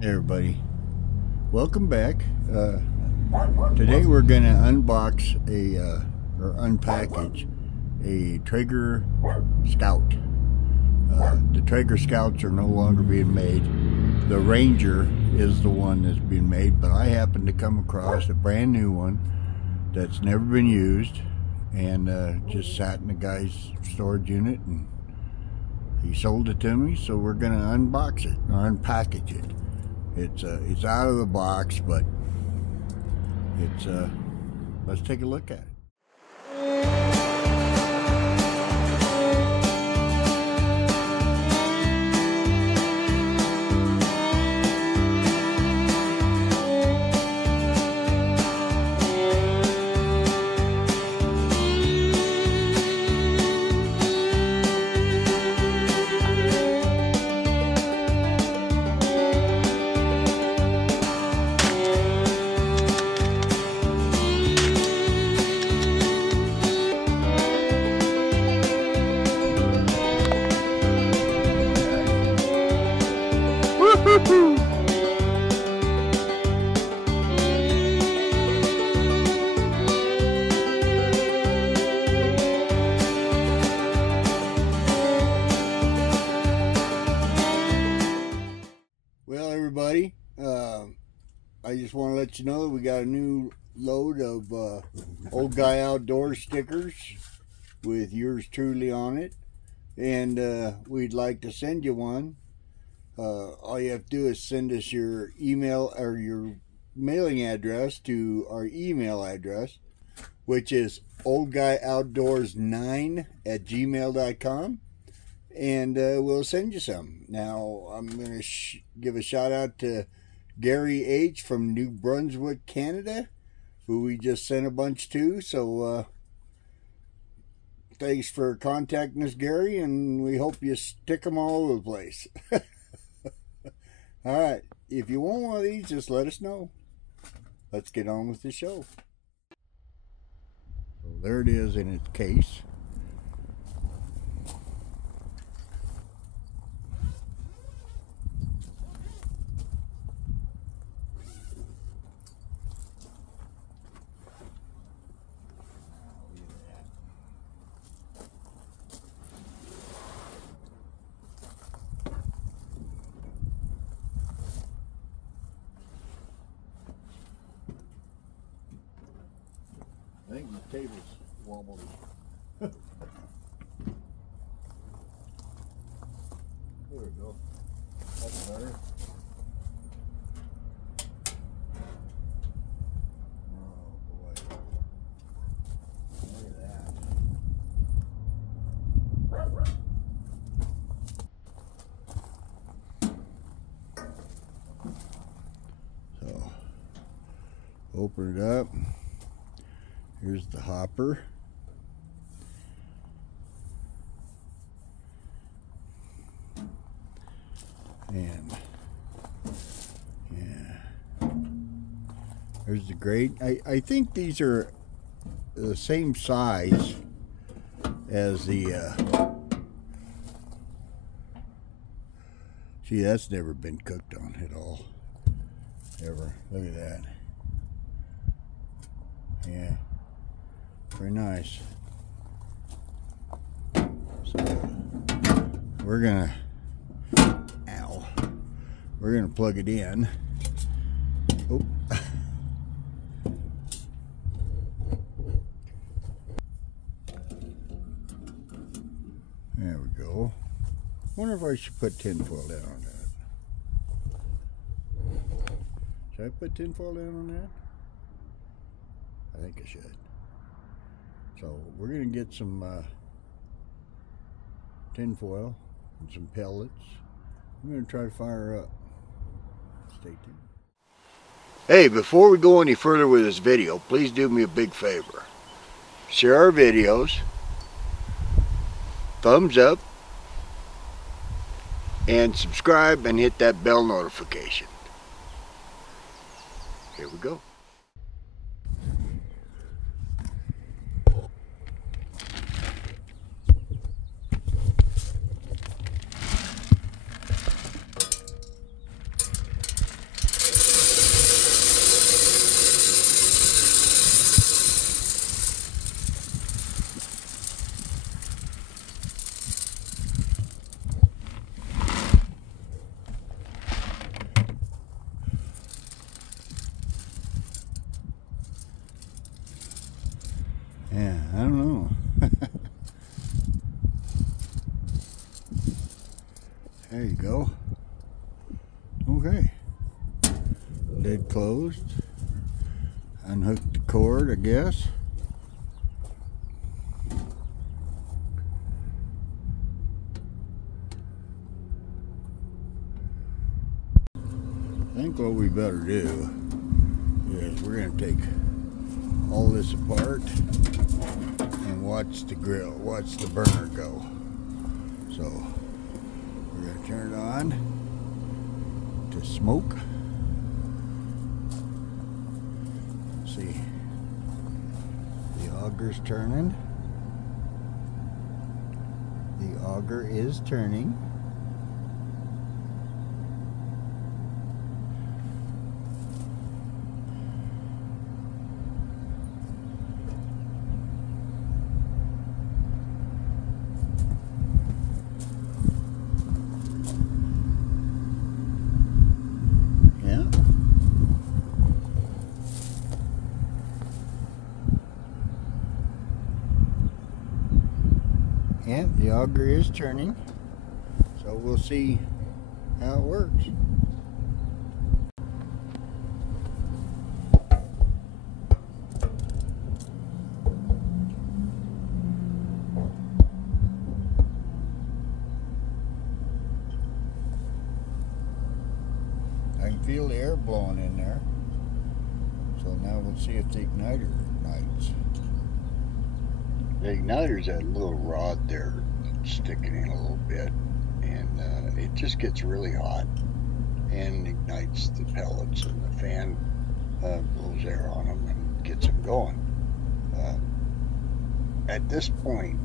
Hey everybody, welcome back. Today we're going to unbox or unpackage a Traeger Scout. The Traeger Scouts are no longer being made. The Ranger is the one that's being made, but I happened to come across a brand new one that's never been used and just sat in the guy's storage unit, and he sold it to me, so we're going to unbox it or unpackage it. It's out of the box, but let's take a look at it. Well, everybody, I just want to let you know that we got a new load of Old Guy Outdoors stickers with yours truly on it, and we'd like to send you one. All you have to do is send us your email or your mailing address to our email address, which is oldguyoutdoors9@gmail.com, and we'll send you some. Now, I'm going to give a shout out to Gary H. from New Brunswick, Canada, who we just sent a bunch to. So thanks for contacting us, Gary, and we hope you stick them all over the place. All right, if you want one of these, just let us know. Let's get on with the show. So there it is in its case. I think the table's wobbly. There we go. That's better. Oh boy. Look at that. So, open it up. Here's the hopper. And yeah, there's the grate. I think these are the same size as the see, that's never been cooked on at all, ever. Look at that. Yeah, very nice. So we're gonna plug it in. Oh. There we go. Wonder if I should put tinfoil down on that. Should I put tinfoil down on that? I think I should. So we're gonna get some tinfoil and some pellets. I'm gonna try to fire her up. Stay tuned. Hey, before we go any further with this video, please do me a big favor. Share our videos, thumbs up, and subscribe and hit that bell notification. Here we go. go. Okay. Lid closed. Unhook the cord, I guess. I think what we better do is we're going to take all this apart and watch the grill, watch the burner go. So we're going to turn it on to smoke. See, the auger's turning. The auger is turning. Yeah, the auger is turning, so we'll see how it works. I can feel the air blowing in there, so now we'll see if the igniter ignites. The igniter's that little rod there sticking in a little bit, and it just gets really hot and ignites the pellets, and the fan blows air on them and gets them going. At this point,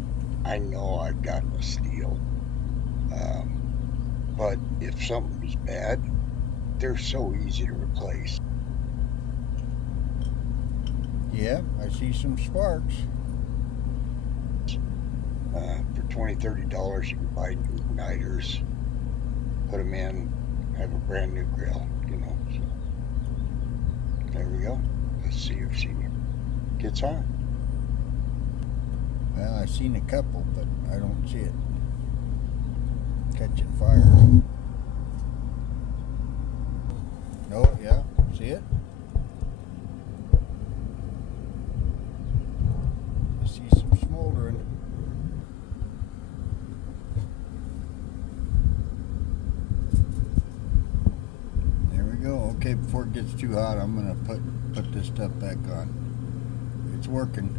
I know I've gotten a steal, but if something's bad, they're so easy to replace. Yeah, I see some sparks. For $20, $30 you can buy new igniters, put them in, have a brand new grill, you know. So there we go. Let's see if she gets on. Well, I've seen a couple, but I don't see it catching fire. Oh yeah, see it? I see some smoldering. Okay, before it gets too hot, I'm gonna put this stuff back on. It's working.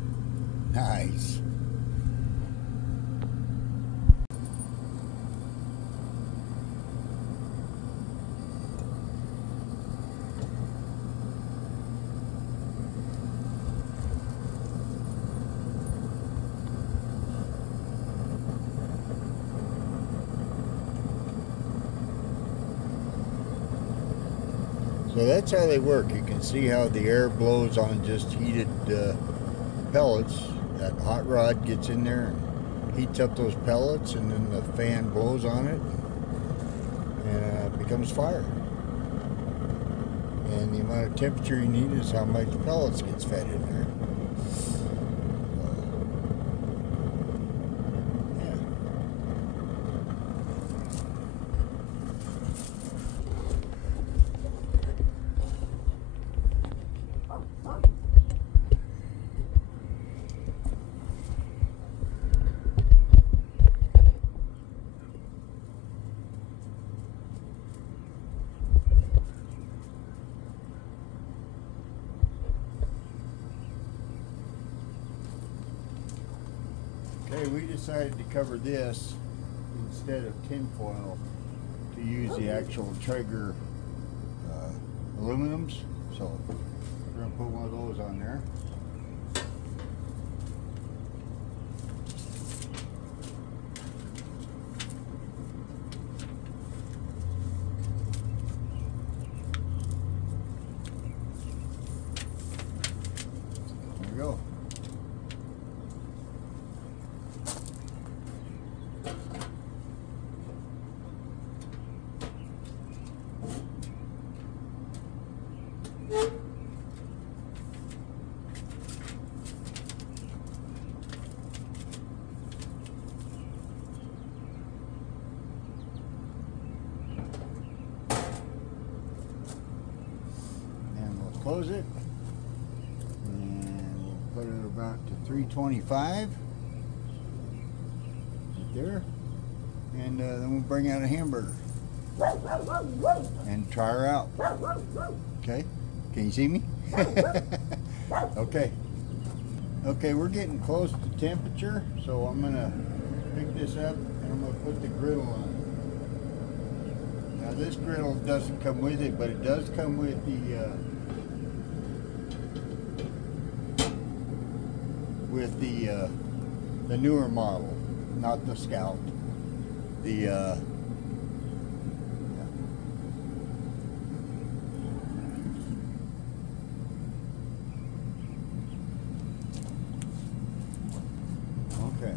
Nice. So that's how they work. You can see how the air blows on just heated pellets. That hot rod gets in there and heats up those pellets, and then the fan blows on it and it becomes fire. And the amount of temperature you need is how much pellets gets fed in there. Okay, we decided to cover this instead of tin foil to use the actual Traeger aluminums. So we're going to put one of those on there. There we go. close it, and we'll put it about to 325 right there, and then we'll bring out a hamburger and try her out. Okay, can you see me? Okay, we're getting close to temperature, so I'm gonna pick this up and I'm gonna put the griddle on. Now this griddle doesn't come with it, but it does come with the newer model, not the Scout. The okay.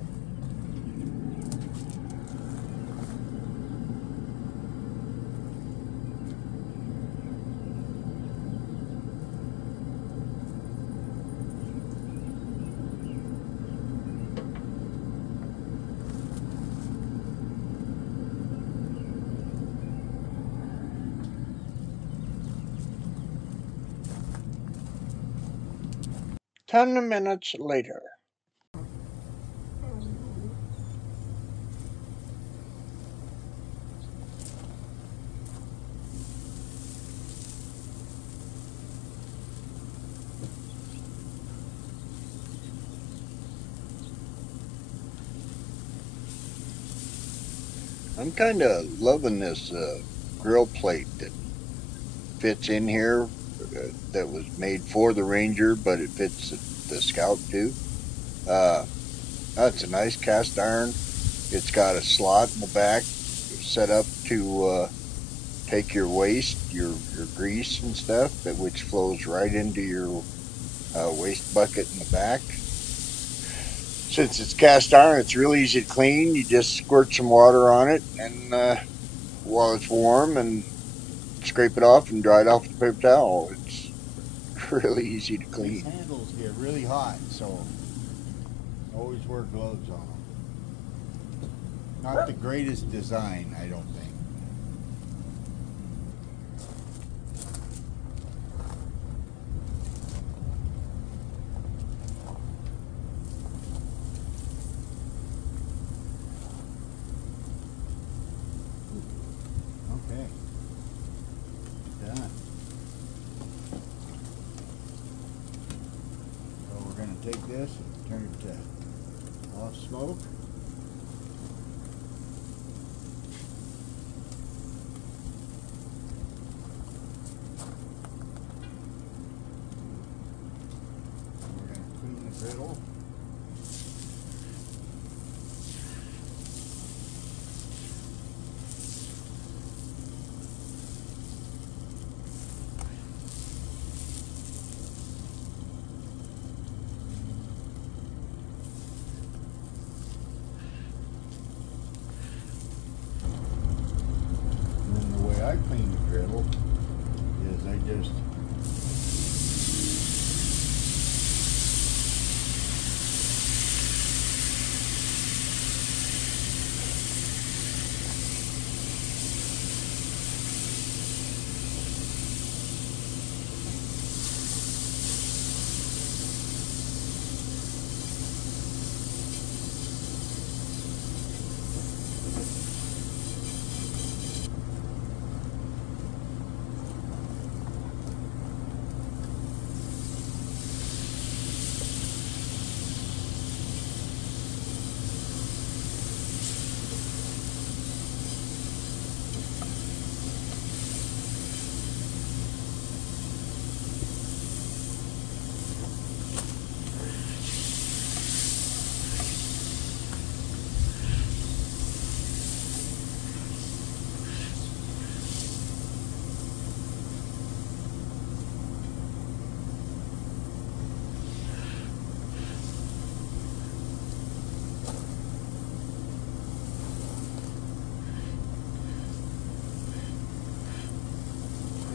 Ten minutes later. I'm kind of loving this grill plate that fits in here, that was made for the Ranger, but it fits the Scout too. That's a nice cast iron. It's got a slot in the back set up to take your waste, your grease and stuff, which flows right into your waste bucket in the back. Since it's cast iron, it's real easy to clean. You just squirt some water on it, and while it's warm, and scrape it off and dry it off with a paper towel. It's really easy to clean. These handles get really hot, so always wear gloves on them. Not the greatest design, I don't think. Okay. Done. So we're going to take this and turn it to off smoke. And we're going to clean the griddle. I clean the griddle is I just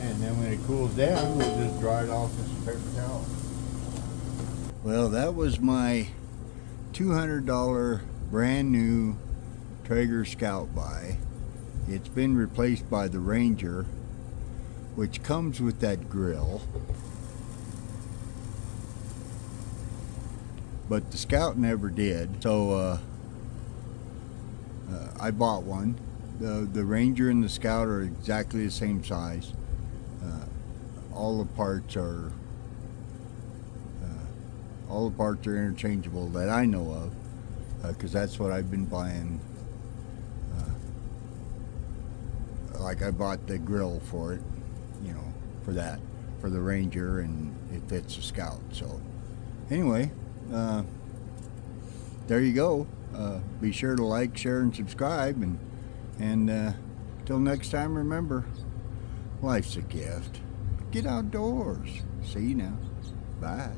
and then when it cools down, we'll just dry it off with some paper towel. Well, that was my $200 brand new Traeger Scout buy. It's been replaced by the Ranger, which comes with that grill. but the Scout never did. So I bought one. The Ranger and the Scout are exactly the same size. All the parts are interchangeable that I know of, because that's what I've been buying. Like I bought the grill for it, you know, for the Ranger, and it fits the Scout. So anyway, there you go. Be sure to like, share, and subscribe, and till next time, remember, life's a gift. Get outdoors. See you now. Bye.